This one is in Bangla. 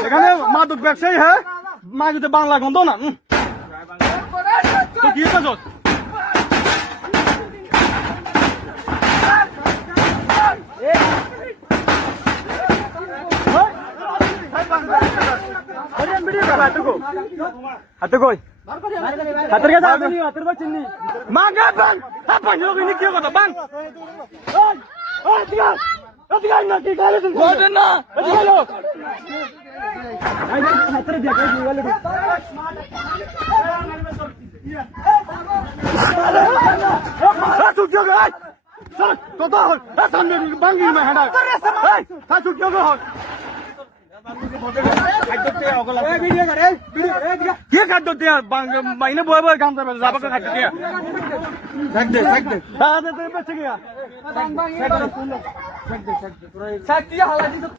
এখানে মাদক ব্যবসায়ী হ্যাঁ মা যদি বাংলা গন্ধ না তো কি কাজ হাতে কই হাতের কাছে হাতের কাছে চিনি মাগা বাং আপন লোক ইনি কি কথা বাং ওই ওই ঠিক আছে ঠিক আছে না কি গালে তুমি বল না এদিকে লোক আই হাতের দিয়ে কই গেলে ছুটিও গে চল কত সামনে বাঙ্গি মে হাঁটা এই তা ছুটিও গে কি খাদ্য দিয়া মাইনে বয়ে বয়ে কাম করবে যাবো খাদ্য দিয়া বেঁচে গিয়া